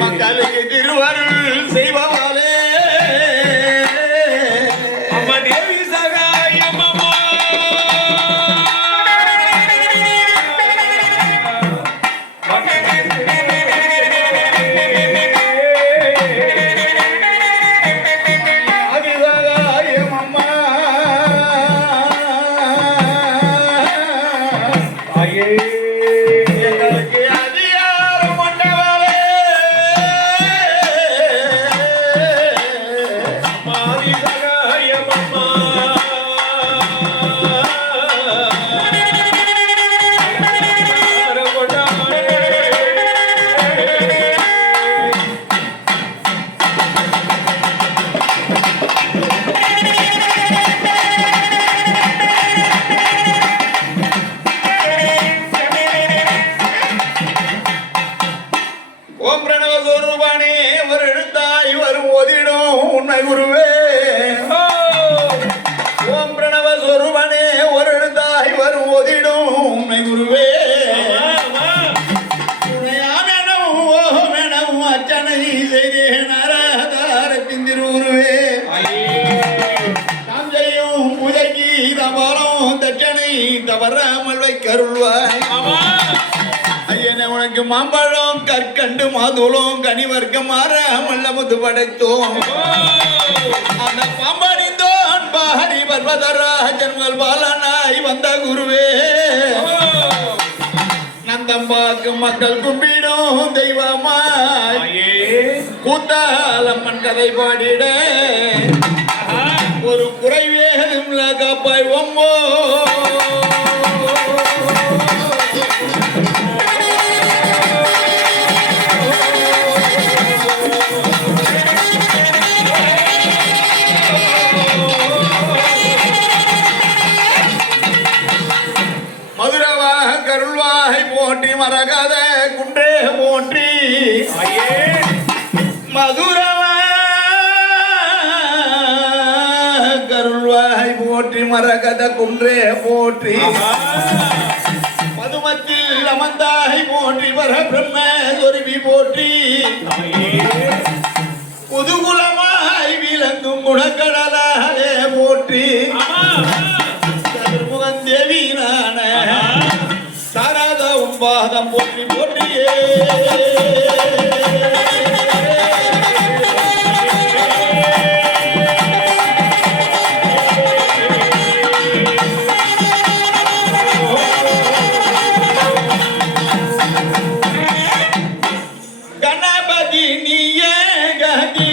மக்களுக்கு திருவருள் செய்பவாளே அம்மா தேவி சகாயம் அம்மா அதிசகாயம் அம்மா ஐயே ஓம் பிரணவ சொரூபானே ஒரு எழுத்தாய் வரும் ஓதிடும் உன்னை குருவே ஓம் பிரணவ சொரூபானே ஒரு எழுத்தாய் வரும் ஓதிடும் உன்னை குருவே துணையாமெனவும் ஓமெனவும் அர்ச்சனை செய்தேன் ஆராதாரத்தின் திருவுருவே நாம் செய்யும் பூஜைக்கு தபாலம் தட்சணை தவறாமல் வைக்கருள்வாய் ஐயனே உனக்கு மாம்பழம் கற்கண்டு மாதுளம் கனிவர்க்கம் மாறாமல் முது படைத்தோம் அந்த பாம்பணிந்தோன் பாரி பர்வதராஜன்கள் பாலனாய் வந்த குருவே நந்தம்பாக்கு மக்கள் கும்பிடும் தெய்வமாய் கூத்தாலம்மன் கதை பாடிட ஒரு குறைவேதும் காப்பாய் ஒம்மோ கருள்வாய் போற்றி மரகத குன்றே போற்றி மதுரவா கருள்வாய் போற்றி மரகத குன்றே போற்றி மதுமத்தில் அமர்ந்தாய் போற்றி வர பிரம்ம சொருவி போற்றி புதுகுலமாய் விளங்கும் குணக்கடலாலே போற்றி சதுர்முகன் தேவி நான சாராத உன்பாதம் போற்றி போற்றியே கணபதி நீயே கதி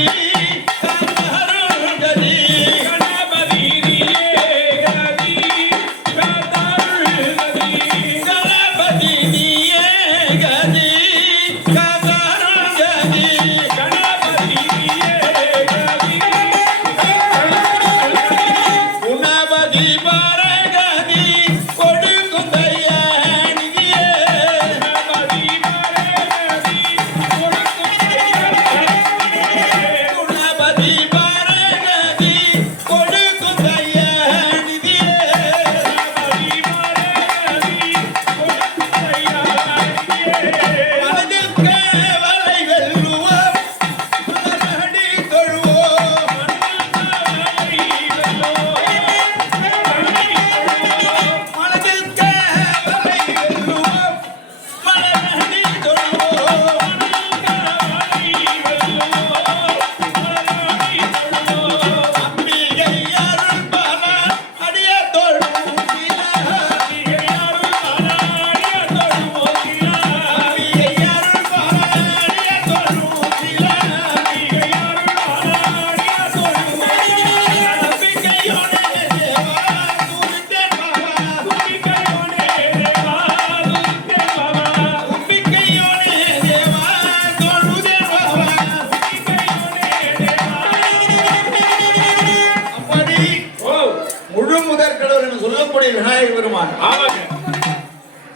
விநாயக பெருமான்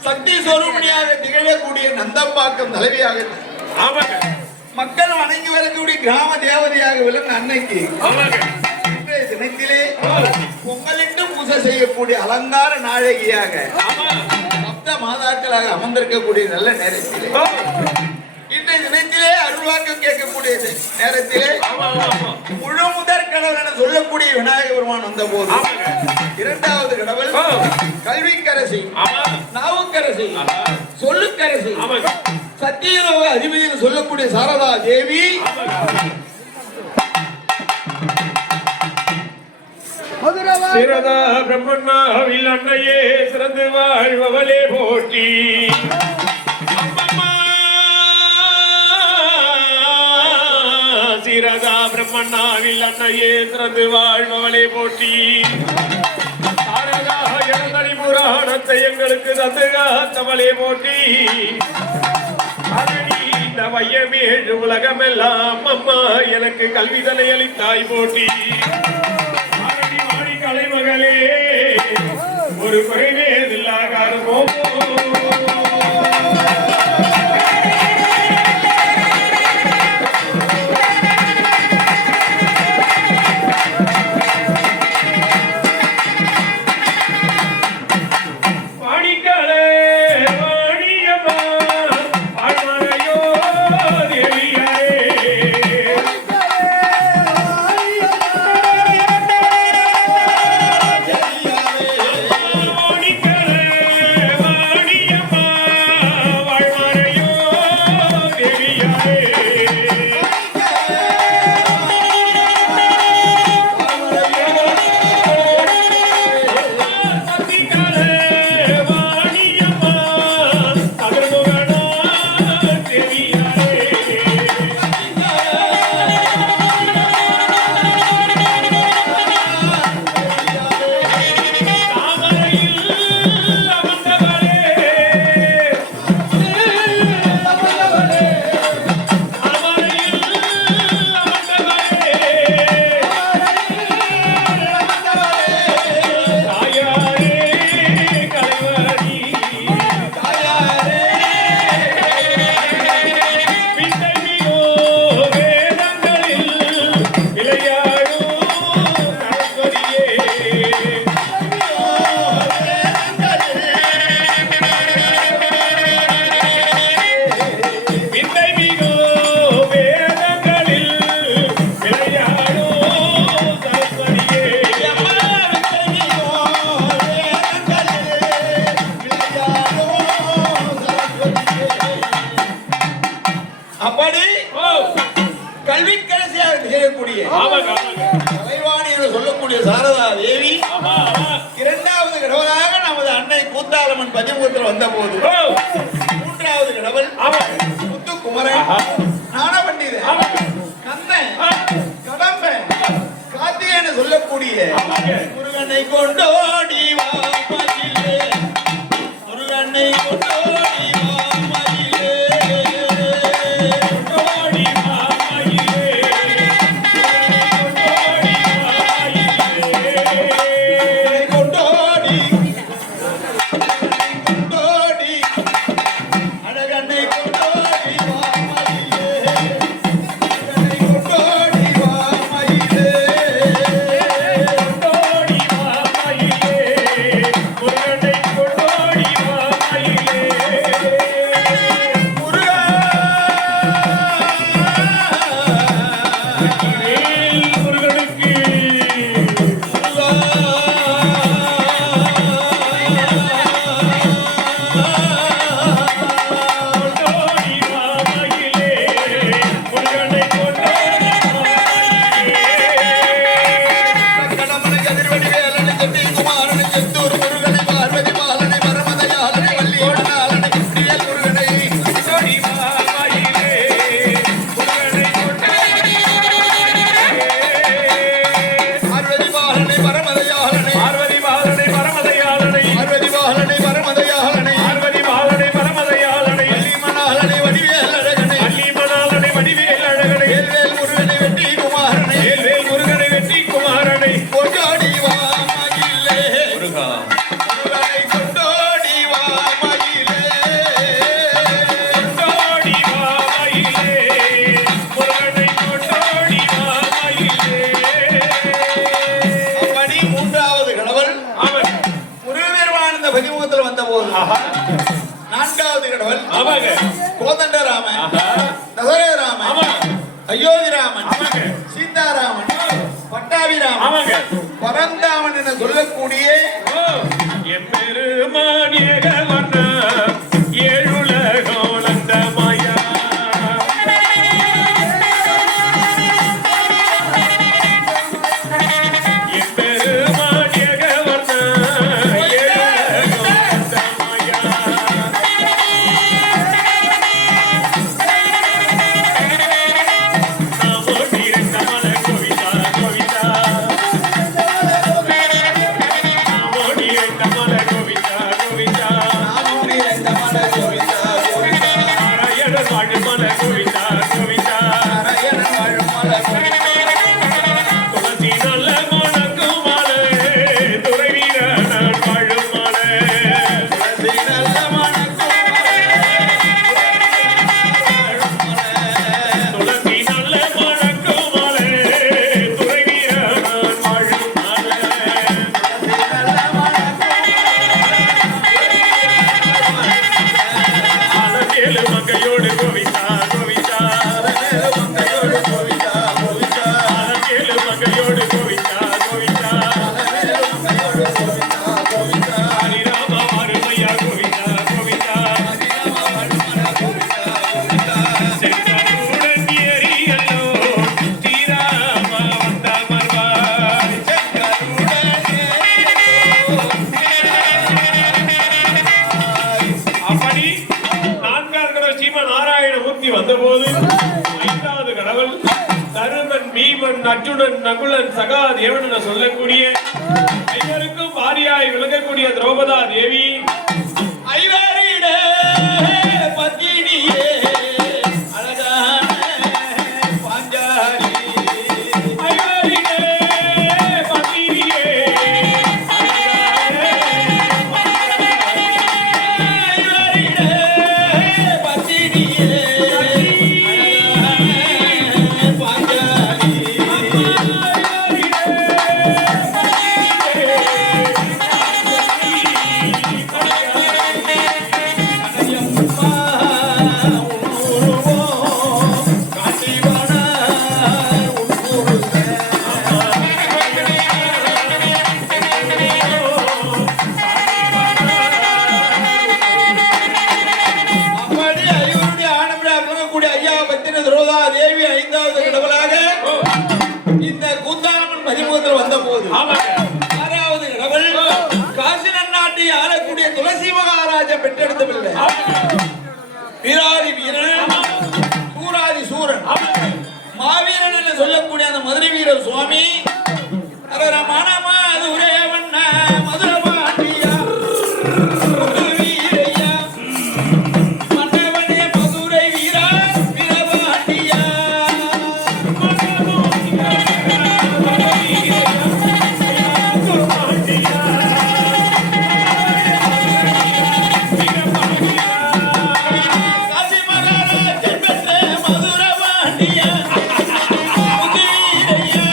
சக்தி சொரூபணியாக திகழக்கூடிய நந்தம்பாக்கம் தலைவியாக மக்கள் வணங்கி வரக்கூடிய கிராம தேவதையாக விளங்கும் அன்னைக்கு இன்றைய தினத்திலே பொங்கலிட்டு பூஜை செய்யக்கூடிய அலங்கார நாயகியாக சப்த மாதாக்களாக அமர்ந்திருக்கக்கூடிய நல்ல நேரத்திலே கூடிய நேரத்திலே முழு முதற் கடவுள் என சொல்லக்கூடிய விநாயக பெருமான் வந்த போது இரண்டாவது கடவுள் கல்விக்கரசி, நாவுக்கரசி, சொல்லுக்கரசி, சத்தியலோக அதிபதினு சொல்லக்கூடிய சாரதா தேவி சிரதா பிரம்மண்ணாவில் அன்னையே சிறந்து வாழ்பவளே போற்றி. சிரதா பிரம்மண்ணாவில் அன்னையே சிறந்து வாழ்பவளே போற்றி. சாரதா எழுதறி புராணத்தை எங்களுக்கு தந்துகாத்தவளே போற்றி. இந்த வையமேழு உலகமெல்லாம் அம்மா எனக்கு கல்விதனை அளித்தாய் போற்றி. கலைமகளே ஒரு குறைவேதில்லாகாரமோ சாரதா தேவி இரண்டாவது கடவுளாக நமது அன்னை கூத்தாளம்மன் பதிமுகத்தில் வந்த போது மூன்றாவது கடவுள் முத்துக்குமரன், ஞானபண்டிதன், கந்தன், கடம்பன், கார்த்திகேயன் சொல்லக்கூடிய முருகனை கொண்டோடி வா மயிலே, முருகனை கொண்டோடி வா மயிலே, கொண்டோடி வா மயிலே, அயோத்திராமன், ஆமாங்க. சீதாராமன், பட்டாபிராமன், ஆமாங்க. பரந்தாமன் என சொல்லக்கூடிய ஓ, எம்பெருமான் ஏகவர்ண ஏழுலகம் வளர்ந்த மாயா. எம்பெருமான் ஏகவர்ண ஏழுலகம் வளர்ந்த மாயா. நாமோடி இரண்டமல கோவிந்தா கோவிந்தா. நாமோடி இரண்டமல கோவிந்தா கோவிந்தா. நானூறு இரண்டமல கோவிந்தா கோவிந்தா, நாராயண வாழுமல கோவிந்தா கோவிந்தா. நாராயணன் வாழும் மல கோவிந்தா, துளசி நல்ல மணக்கும் மாலை, துறை வீரனான் வாழும் மாலை. துளசி நல்ல மணக்கும் துளசி நல்ல மணக்கும் மாலை, துறை வீரனான் வாழும் மாலை. துளசி நல்ல மணக்கும் அலமேலு மங்கையோடு கோவிந்தா கோவிந்தா. மேல மங்கையோடு கோவிந்தா கோவிந்தா, அலமேலு மங்கையோடு கோவிந்தா கோவிந்தா. மேல மங்கையோடு கோவிந்தா கோவிந்தா, ஹரிராம அருமையா கோவிந்தா கோவிந்தா. ஹரிராம வாழும் மல கோவிந்தா கோவிந்தா, செங்கருடன் ஏறியல்லோ ஸ்ரீராம வந்தமர்வாய். அப்படி நான்காவது சீம நாராயணமூர்த்தி வந்தபோது ஐந்தாவது கடவுள் தருமன் பீமன் அர்ஜுனன் நகுலன் சகாதேவன் என சொல்லக்கூடிய ஐவருக்கும் பாரியாய் விளங்கக்கூடிய திரௌபதா தேவி ஐவரிட பத்தினியே அழகான பாஞ்சாலி, ஐவரிலே பத்தினியே ஐவரிட பத்தினியே அழகான பாஞ்சாலி, கண்ணம்மா உன்னுருவம் காட்டிவன உன்னுருவம், அப்படி ஐவருடைய ஆடம்பர விளங்கக்கூடிய ஐயா பத்தின துரோதா தேவி ஐந்தாவது கடவுளாக இந்த கூத்தாளம்மன் மதிமுகத்தில் வந்த போது ஆறாவது கடவுள் காசி நன்னாட்டை ஆளக்கூடிய துளசி மகாராஜா பெற்றெடுத்த பிள்ளை வீராதி வீரன் சூராதி சூரன் மாவீரன் என்று சொல்லக்கூடிய அந்த மதுரை வீரர் சுவாமி அரரமணமா அது உரையவண்ண மதுர பாண்டியா முத்து வீரையா மன்னவனே மதுரை வீரா வீரபாண்டியா காசி மகாராஜன் பெற்ற மதுர பாண்டியா முத்து வீரையா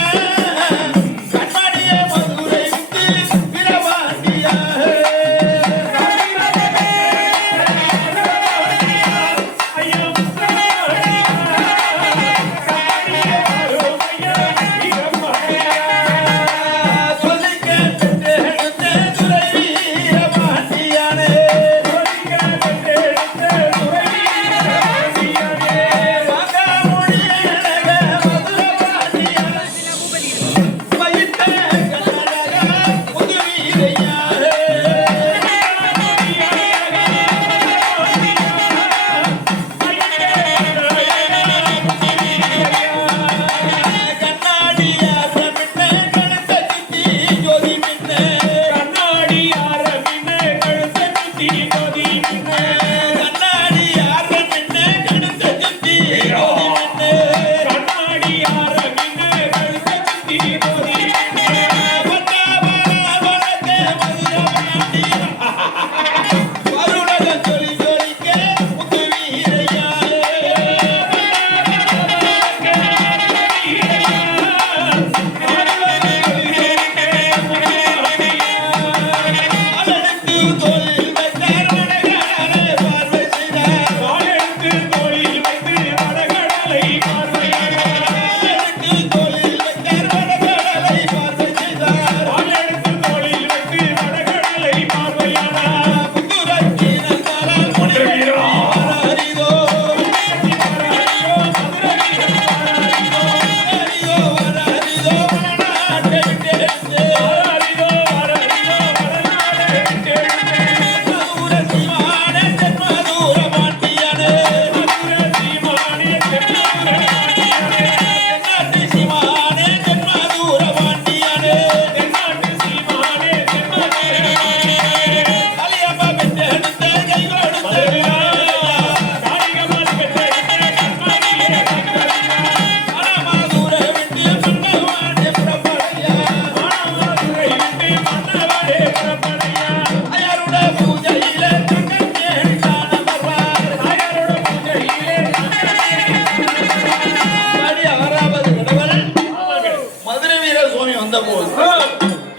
போது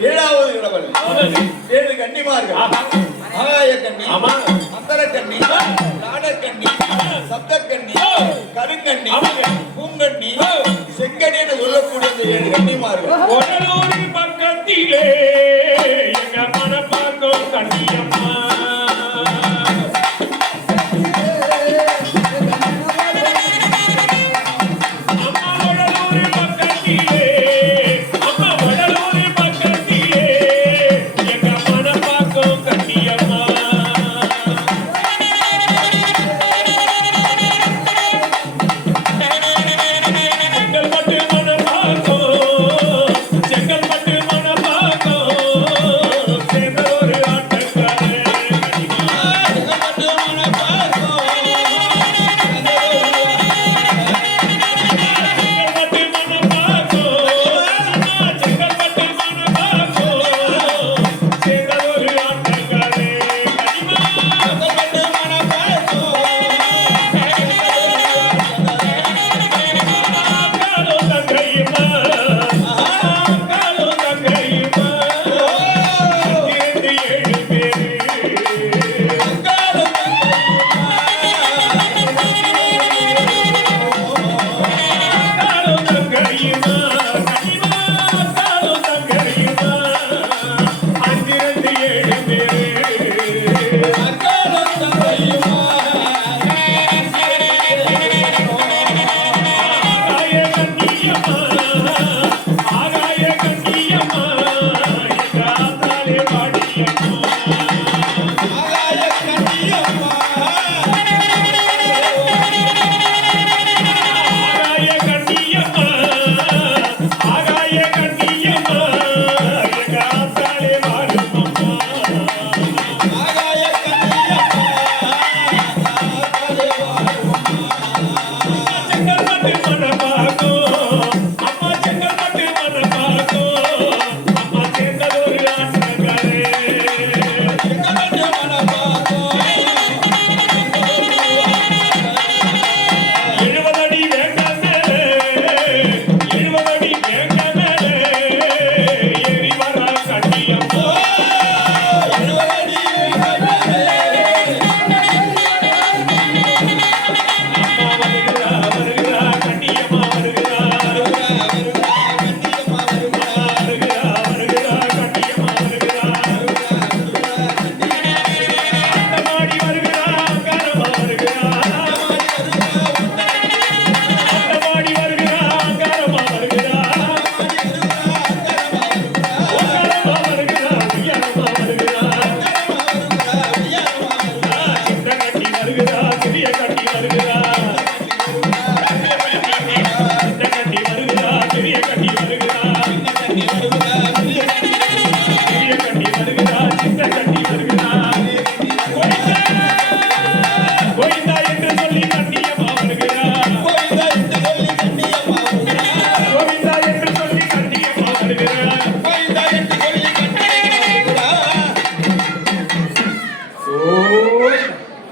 ஏழாவது கடவுள் ஏழு கன்னிமார்கள் ஆகாய கன்னி, அந்தர கன்னி, நாடக்கன்னி, சப்தக்கன்னி, கருங்கன்னி, பூங்கன்னி, செங்கன்னி என்று சொல்லக்கூடிய இந்த ஏழு கன்னிமார்கள் உடலூரி பக்கத்திலே எங்க மனப்பாக்கம் கண்ணியம்மா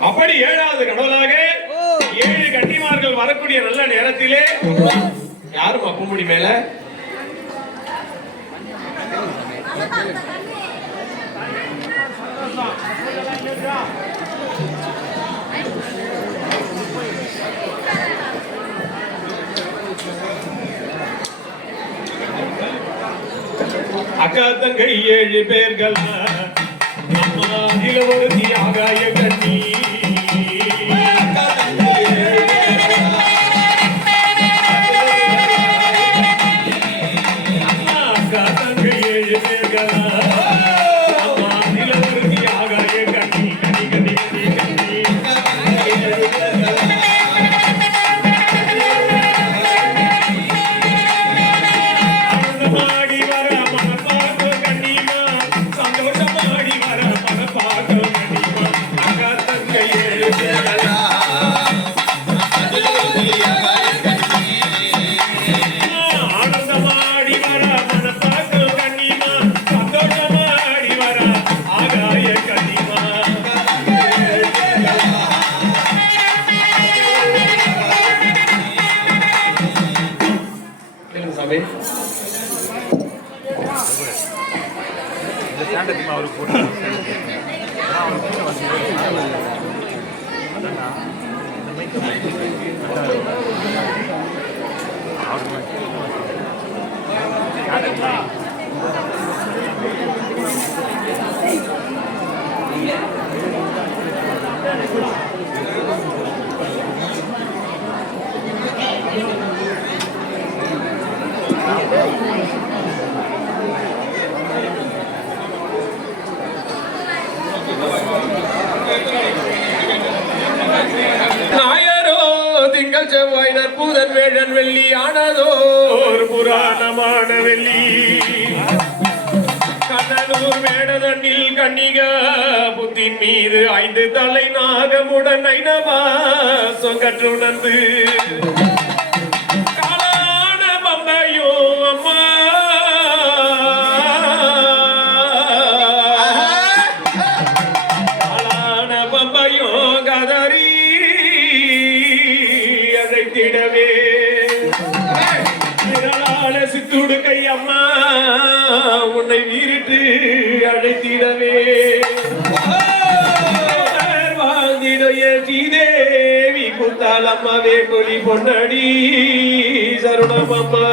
அப்படி ஏழாவது கடவுளாக ஏழு கன்னிமார்கள் வரக்கூடிய நல்ல நேரத்திலே யாரும் அப்புமுடி மேல அக்கா தங்கை ஏழு பேர்கள் அம்மா இளவரசி ஆகாய கண்ணி அக்கா தங்கை ஏழு பேர்கள் அம்மா இளவரசி ஆகாய கண்ணி கண்ணி கண்ணி கண்ணி ஆனந்தமாடி வர மனப்பாக்க கண்ணிமா சந்தோஷமாடி வர மனப்பாக்க கண்ணிமா அக்கா தங்கை ஏழு பேர்கள் ஆனந்தமாடி வர மனப்பாக்க கண்ணிமா சந்தோஷமாடி வர ஆகாய கண்ணிமா சாமி ஞாயிறோ திங்கள் செவ்வாய் நற்புதன் வேழன் வெள்ளி ஆனதோ ஒரு புராணமான வெள்ளி கண்ணனூர் மேடதண்ணில் கன்னிக புத்தின் மீது 5 தலை நாகமுடன் ஐநமா சொங்கற்றுணர்ந்து காலான பம்பையோ அம்மா காலான பம்பையோ கதறி அழைத்திடவே சித்துடுக்கை அம்மா உன்னை வீரிட்டு அழைத்திடவே வாழ்ந்திடைய ஸ்ரீதேவி குத்தால் அம்மாவே கொலி பொன்னடி சருணம் அம்மா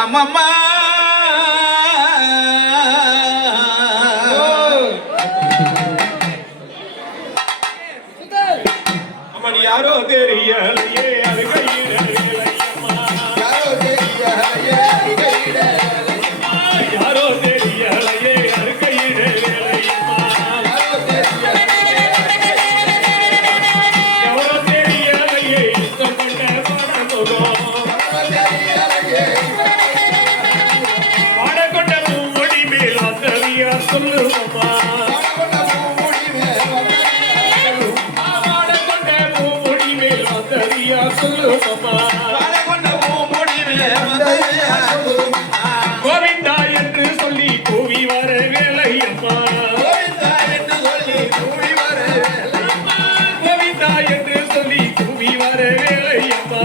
அம்மம்மா அம்மா நீ யாரோ தெரியலையே யாரோ தெரியலையே எவரோ தெரியலையே கொண்ட பணமுகம் சொல்லுவம்மா கோவிந்தா என்று சொல்லி கூவி வர வேலையம்மா கோவிந்தா என்று சொல்லி கூவி வர வேலையம்மா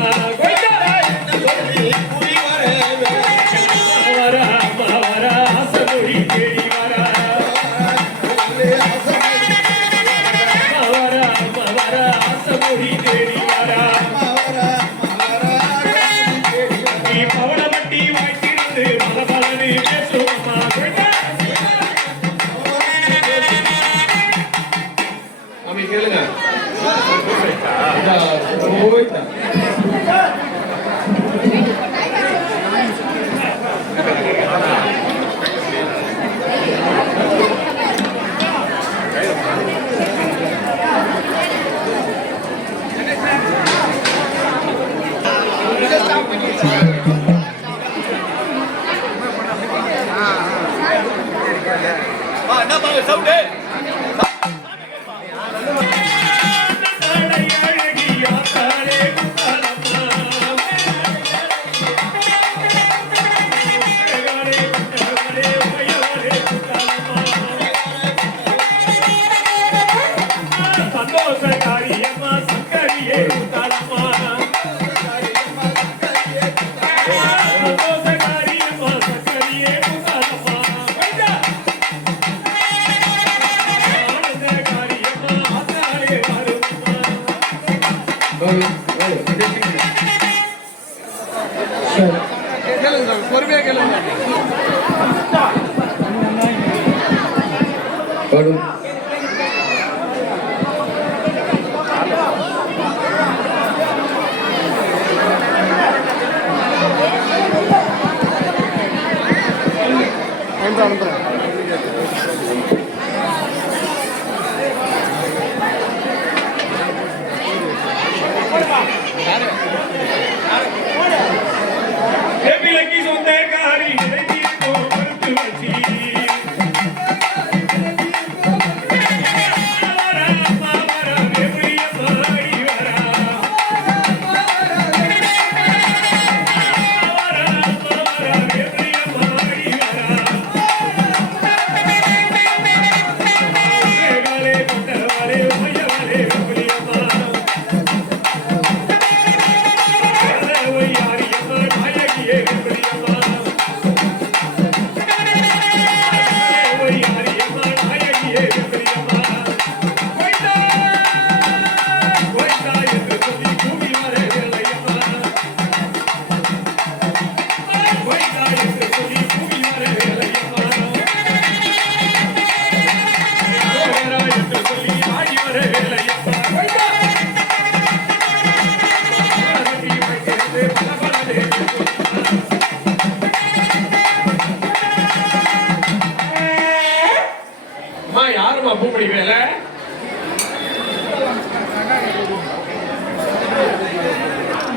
பொறுமையா கேளுங்க.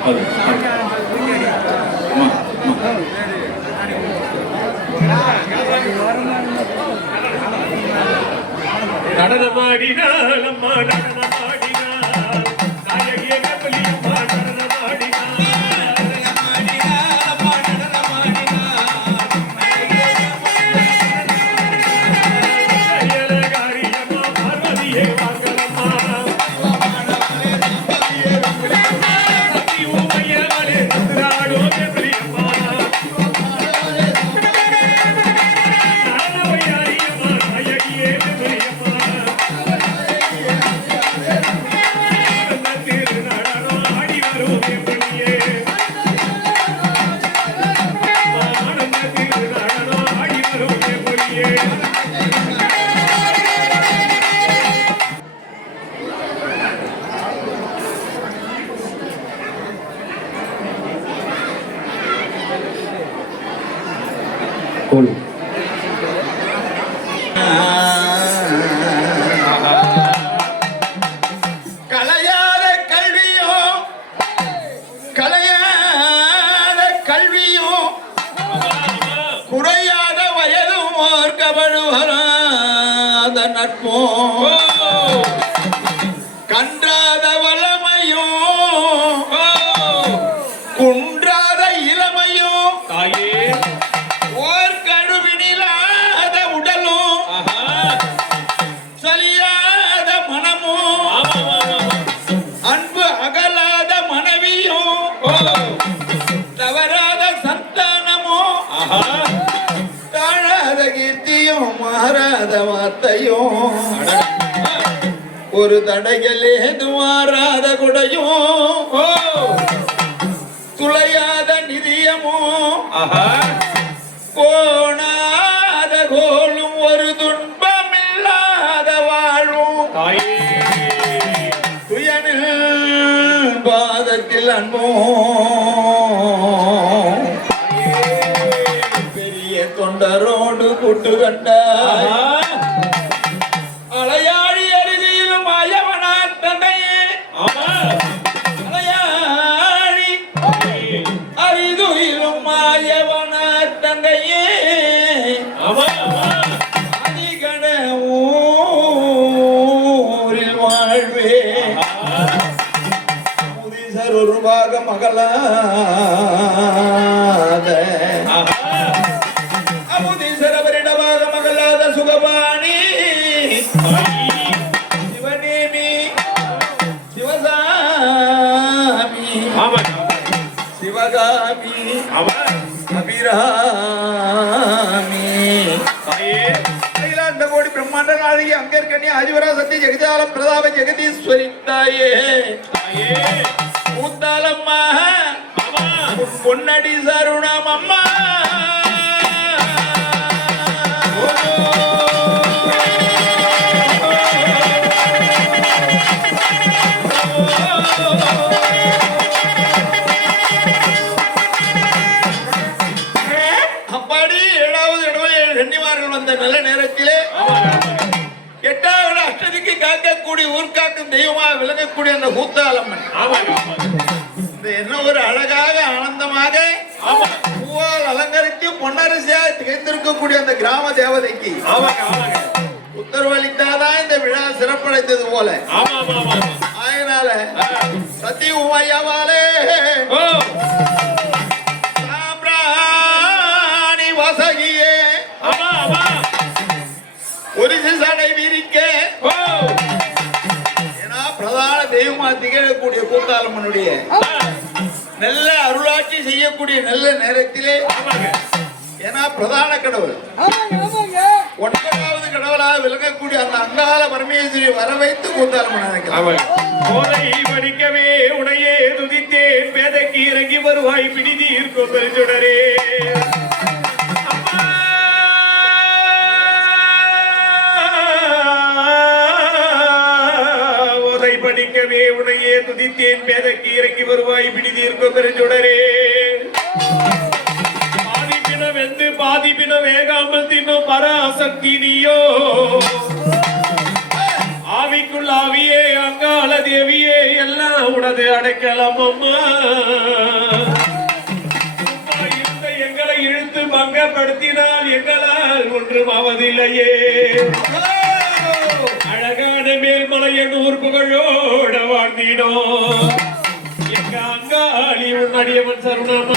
அது அம்மா, அம்மா. நடனமாடினாள் அம்மா நடனமாடினாள் நாயகிய கபலியம்மா நடனமாடினாள் அயலகாரியம்மா பார்வதியே வாங்கலம்மா சக்தி ஊமையவளே தந்திராடோ கபலியம்மா நடனவையாரியம்மா நாயகியே கபலியம்மா நடனம் ஆடி வரும் எப்படியே நடனம் ஆடி வரும் எப்படியே கலையாத கல்வியோ கலையாத கல்வியோ குறையாத வயதும் ஓர்க்கபடு வராத நட்போ கன்றாத வளமையோ குன்றாத இளமையோ தாயே ஓர் கழுவினிலாத உடலும் சலியாத மனமும் அன்பு அகலாத மனைவியும் தவறாத சந்தானமும் தாழாத கீர்த்தியும் மாறாத வார்த்தையும் ஒரு தடைகள் ஏது மாறாத குடையும் துளையாத நிதியமும் கோணாத கோலும் ஒரு துன்பமில்லாத வாழ்வும் தாயே துயனில் பாதத்தில் அன்போ பெரிய தொண்டரோடு கூட்டு கண்டாய் அலையாழி அருதியிலும் அயவனார் தந்தையே அலையாழி அரிதுயிலும் மாயவனார் தந்தையே அதிகன ஊரில் வாழ்வே முதிசர் ஒரு பாக மகளாத அமுதீசர் அவரிடமாக மகளாத சுகபாணி சிவநேமி சிவசாமி சிவகாமி அபிராமி அகிலாண்ட கோடி பிரம்மாண்ட நாயகி அங்கர்கண்ணி ஆதிவராசக்தி ஜெகதால பிரதாப ஜெகதீஸ்வரி தாயே கூத்தாலம்மா பொன்னடி சருணம் அம்மா அப்பாடி 7வது இடவில் 7 கன்னிமார்கள் வந்த நல்ல நேரத்திலே 8வது அஷ்டதிக்கு காக்கக்கூடிய ஊர்காக்கும் தெய்வமாக விளங்கக்கூடிய அந்த கூத்தாலம்மன் இந்த என்ன ஒரு அழகாக ஆனந்தமாக பூவால் அலங்கரித்து பொன்னரசியாக திகைத்திருக்கக்கூடிய அந்த கிராம தேவதைக்கு உத்தரவளித்தாதான் இந்த விழா சிறப்படைத்தது போல அதனால சத்தி உமையாவாலே சாம்பிராணி வாசகியே ஒரு சடை விரிக்க ஏன்னா பிரதான தெய்வமா திகழக்கூடிய கூத்தாலம்மனுடைய நல்ல அருளாட்சி செய்யக்கூடிய நல்ல நேரத்திலே ஏன்னா பிரதான கடவுள் 9வது கடவுளாக விளங்கக்கூடிய அந்த அங்காள பரமேஸ்வரி வர வைத்து கூத்தாலம்மன் நினைக்கிறார். கோதை படிக்கவே உனையே துதித்தேன் பேதைக்கு இறங்கி வருவாய் பிடிதி இருக்கும் பெருஞ்சுடரே ஓதை படிக்கவே உனையே துதித்தேன் பேதைக்கு இறங்கி வருவாய் பிடிதி இருக்கும் பெருஞ்சுடரே பாதிப்பினம் வெந்து பாதிப்பினம் வேகாமல் தின்னும் பராசக்தி நீயோ ஆவிக்குள் ஆவியே அங்காள தேவியே எல்லாம் உனது அடைக்கலாம் அம்மா. இருந்த எங்களை இழுத்து பங்கப்படுத்தினால் எங்களால் ஒன்றும் ஆவதில்லையே. அழகான மேல்மலையனூர் புகழோட வாழ்ந்தினோம். எங்க அங்காளி உன்னடியவன் சரணம்.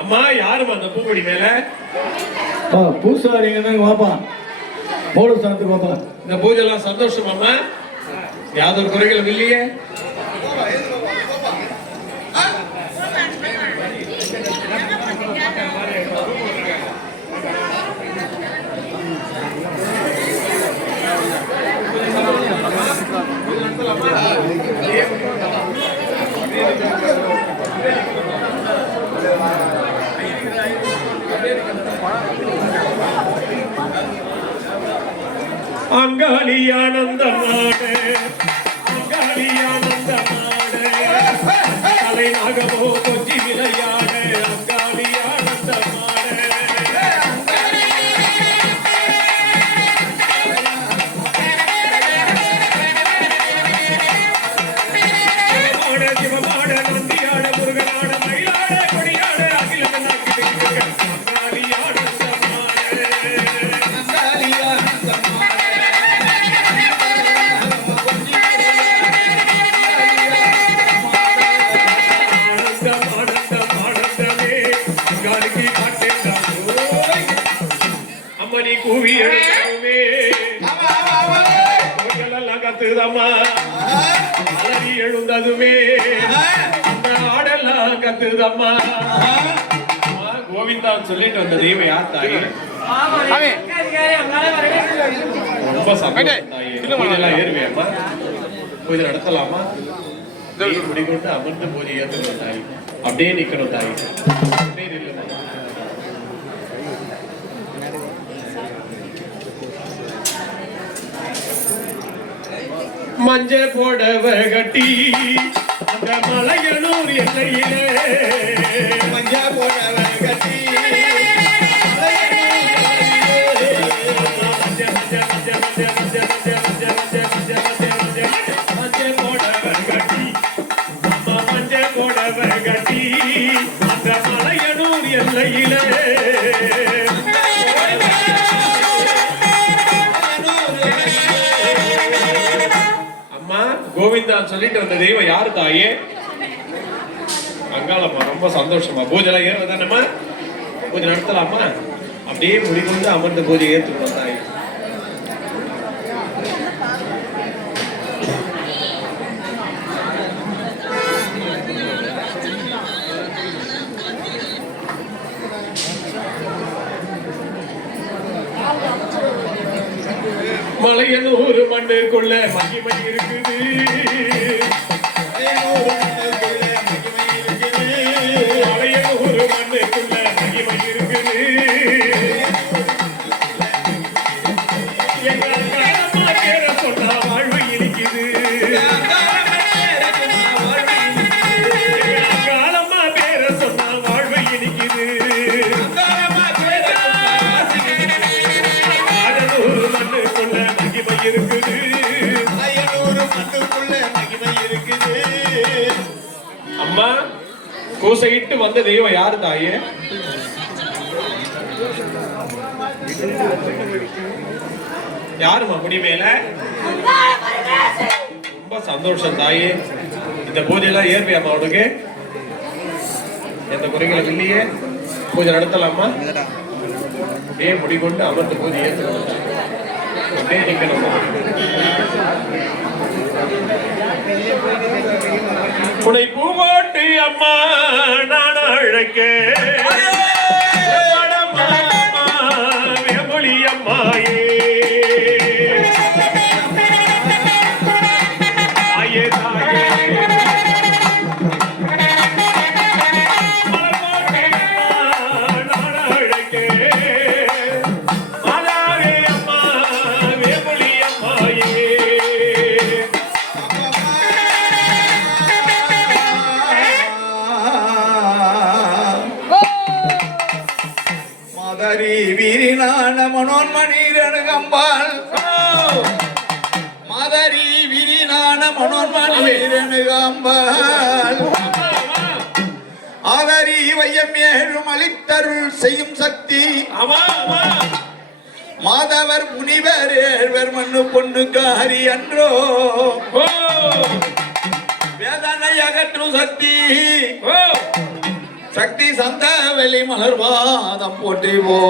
அம்மா யாரும் அந்த பூப்படி மேல பூசாரிங்க தான் வாப்பா மூல சாத்துக்கு வாப்பா. இந்த பூஜை எல்லாம் சந்தோஷம் அம்மா. யாதொரு குறைகளும் இல்லையே. அங்காளி ஆனந்த நாடு, அங்காளி ஆனந்த நாடு, தலைநாகமோ கொஞ்சி விளையாடு, அங்காளி ஆனந்த நாடு. சிவமாட நந்தியாட முருகனாட மயிலாட கொடியாட அகில அங்காளி ஆனந்த நாடு. அம்மனி கூவி எழுதுமே கத்துதம்மா அலறி எழுந்ததுமே அந்த ஆடெல்லாம் கத்துதம்மா. கோவிந்தா சொல்லிட்டு வந்த தெய்வம் யார் தாயே? ரொம்ப சந்தோஷம் தாயே. பூஜைலாம் ஏறுவேம்மா, பூஜை நடத்தலாமா? முடிக்கொண்டு அமர்ந்து பூஜை ஏற்றணும் தாய். அப்படியே நிக்கணும் தாய். அப்படியே நில்லுமா. மஞ்ச போடவ கட்டி அந்த மலையனூர் எல்லையிலே மஞ்ச போடவ கட்டி மஞ்ச போடவ கட்டி அம்மா மஞ்ச புடவை கட்டி அந்த மலையனூர் எல்லையிலே அம்மா கோவிந்தா சொல்லிட்டு வந்த தெய்வம் யாரு தாயே? அங்காளம்மா. ரொம்ப சந்தோஷமா. பூஜைலாம் ஏறுவதானம்மா? பூஜை நடத்தலாமா? அப்படியே முடிக்கொண்டு அமர்ந்த பூஜை ஏற்றுக்கணும் தாய். மலையனூர் மண்ணுக்குள்ள மகிமை இருக்குது. மலையனூர் மண்ணுக்குள்ள மகிமை இருக்குது. எங்க அக்காலம்மா பேர சொன்னா வாழ்வு இனிக்குது. அக்காலம்மா பேர சொன்னா வாழ்வு இனிக்குது. மண்ணுக்குள்ள மகிமை இருக்குது. அம்மா கூசையிட்டு வந்த தெய்வம் யாரு தாயே? யாருமா முடிமேல? ரொம்ப சந்தோஷம் தாயே. இந்த பூஜையெல்லாம் ஏற்பியாமா உனக்கு? எந்த குறைகளும் இல்லையே? பூஜை நடத்தலாமா? அப்படியே முடிக்கொண்டு அமர்ந்து பூஜை ஏற்றுக்கணும். அப்படியே நிக்கணும். உனை பூவாட்டு அம்மா நான் அழைக்க வேமொழி அம்மாயே தாயே தாயே நான் அழைக்க மாதாவே அம்மா வேமொழி அம்மாயே மாதரி வீரினான மனோன்மணீரனுகம்பாள். மாதரி வீரினான மனோன்மணீரனுகம்பாள். ஆதரி வையம் ஏழும் அளித்தருள் செய்யும் சக்தி. மாதவர் முனிவர் ஏழ்வர் மண்ணு பொண்ணுக்காரி அன்றோ. வேதனை அகற்றும் சக்தி. சக்தி சந்த வெளி மலர்வாதம் போற்றிவோ.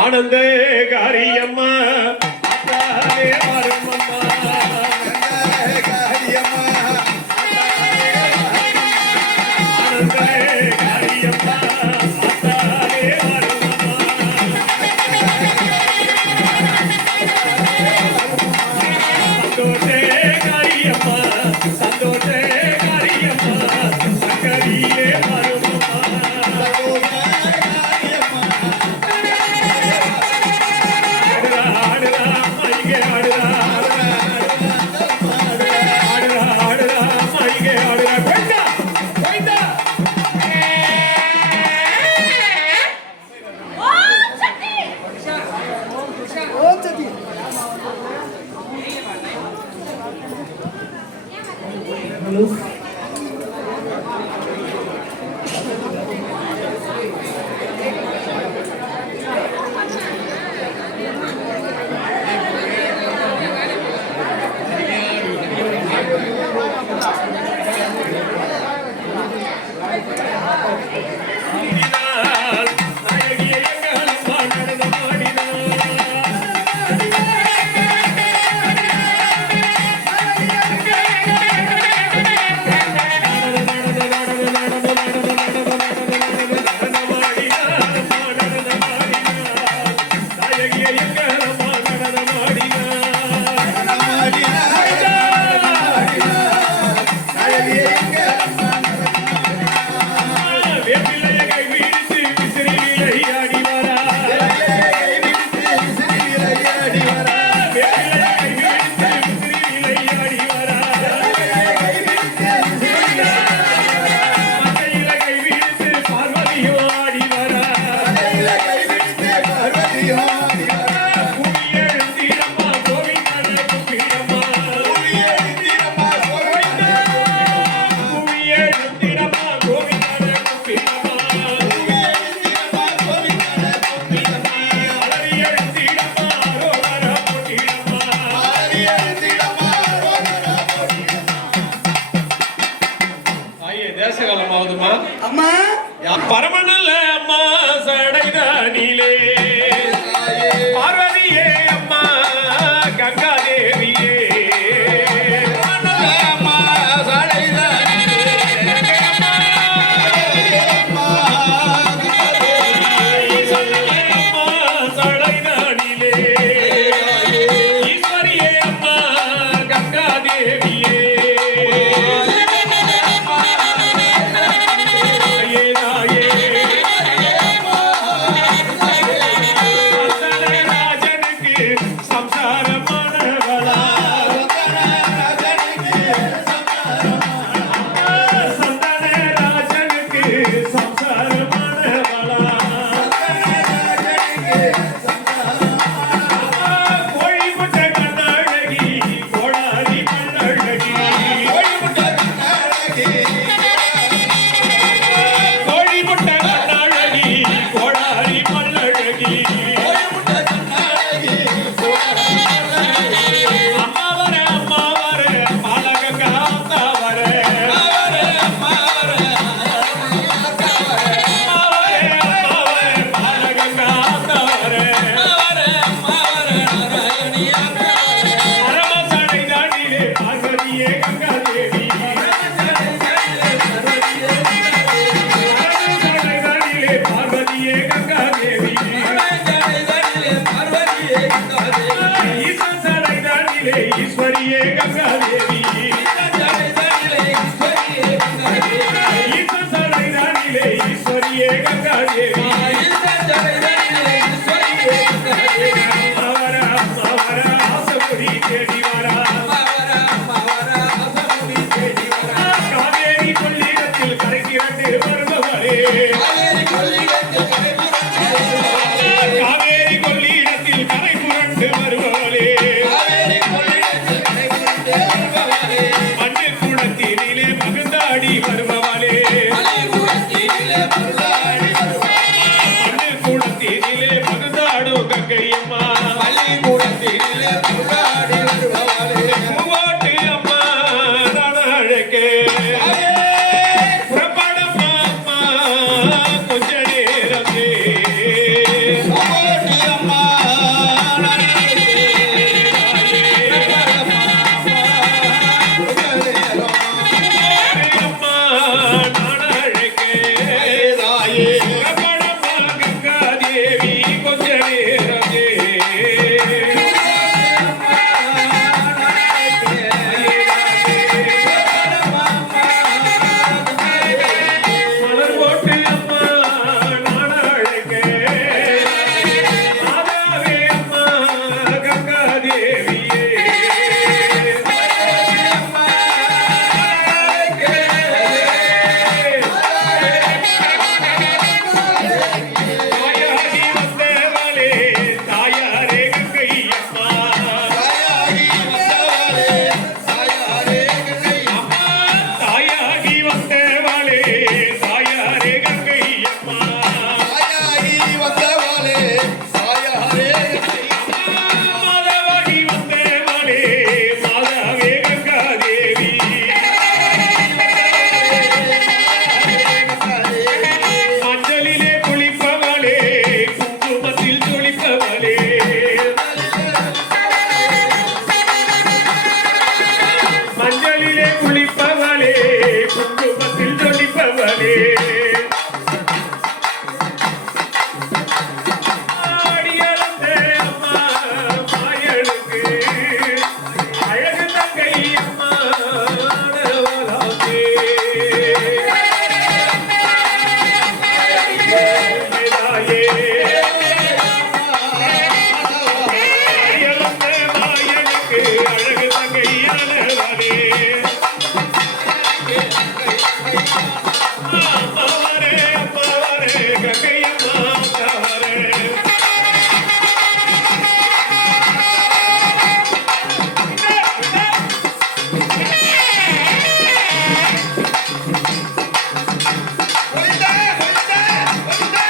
ஆனந்த காரியம்மா தேசகாலமாவதுமா அம்மா பரமநல்ல அம்மா சடைதானிலே பார்வதியே அம்மா கங்காதேவியே ஈஸ்வரியே கங்கா தேவி ஈஸ்வரியே கங்கா தேவி ஆசைப்படி தேடி வரா காவேரி கொள்ளிடத்தில் கரைக்கிறண்டு வருபவரே காவேரி கொள்ளிடத்தில் கரை புரண்டு வருபவரே மண்ணில் குடத்தினிலே மகிழ்ந்தாடி வருபவளே மண்ணில் குடத்தினிலே மகிழ்ந்தாடும் கங்கையம்மா பூவோட்டு அம்மா நான் அழைக்க புறப்படம்மா அம்மா கொஞ்ச நேரமே கோவிந்தா, கோவிந்தா, கோவிந்தா.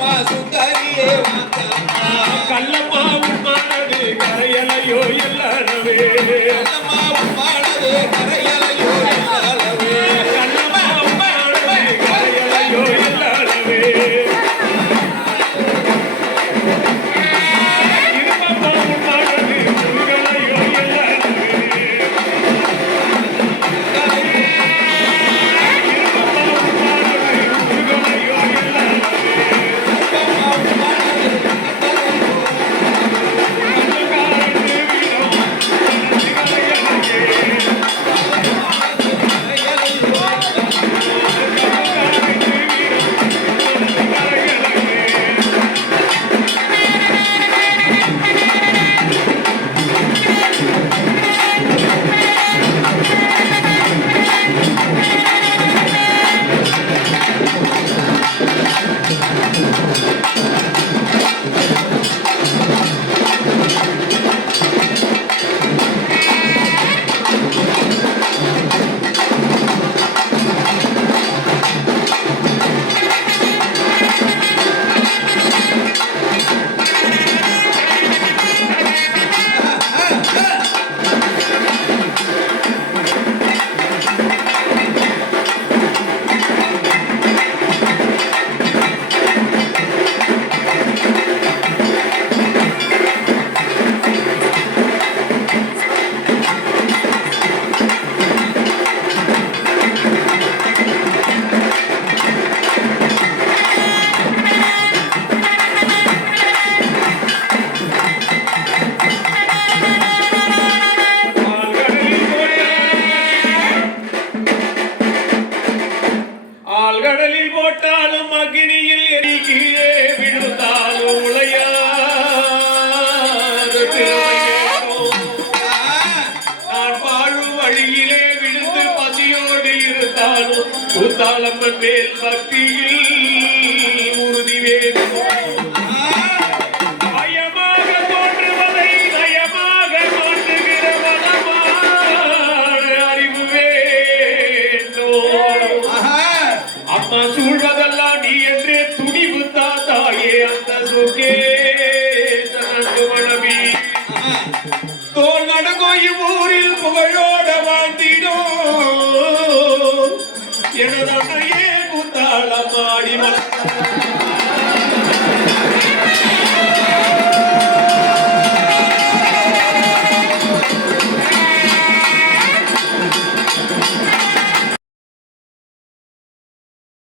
வாங்கம்மா சுந்தரியே வாங்கம்மா கள்ளம்மா உன்மானது கரையலையோ எல்லாரவே கள்ளம்மா உன்மானது கரையலையோ எல்லாரவே கள்ளம்மா உன்மானது கரையலையோ எல்லாரவே இருமம்மா உன்மானது முருகலையோ எல்லாரவே இருமம்மா உன்மானது முருகலையோ எல்லாரவே ஆழ்கடலில் போட்டாலும் அக்னியில் எரி கீழே விழுந்தாலும் உளையாது நான் வாழும் வழியிலே விழுந்து பசியோடு இருந்தாலும் கூத்தாளம்மன் மேல் பக்தியில் உறுதி வேண்டும் நயமாக தோன்றுவதை நயமாக மாற்றுகிற மனமான அறிவு வேண்டும் அம்மா சூழ்வதெல்லாம் நீ என்றே துணிவு தாயே அந்த சுகே மனவி தோல் நடுங்கோய் ஊரில் புகழோட வாழ்ந்திடும் எனது அன்னையே கூத்தாளம் ஆடி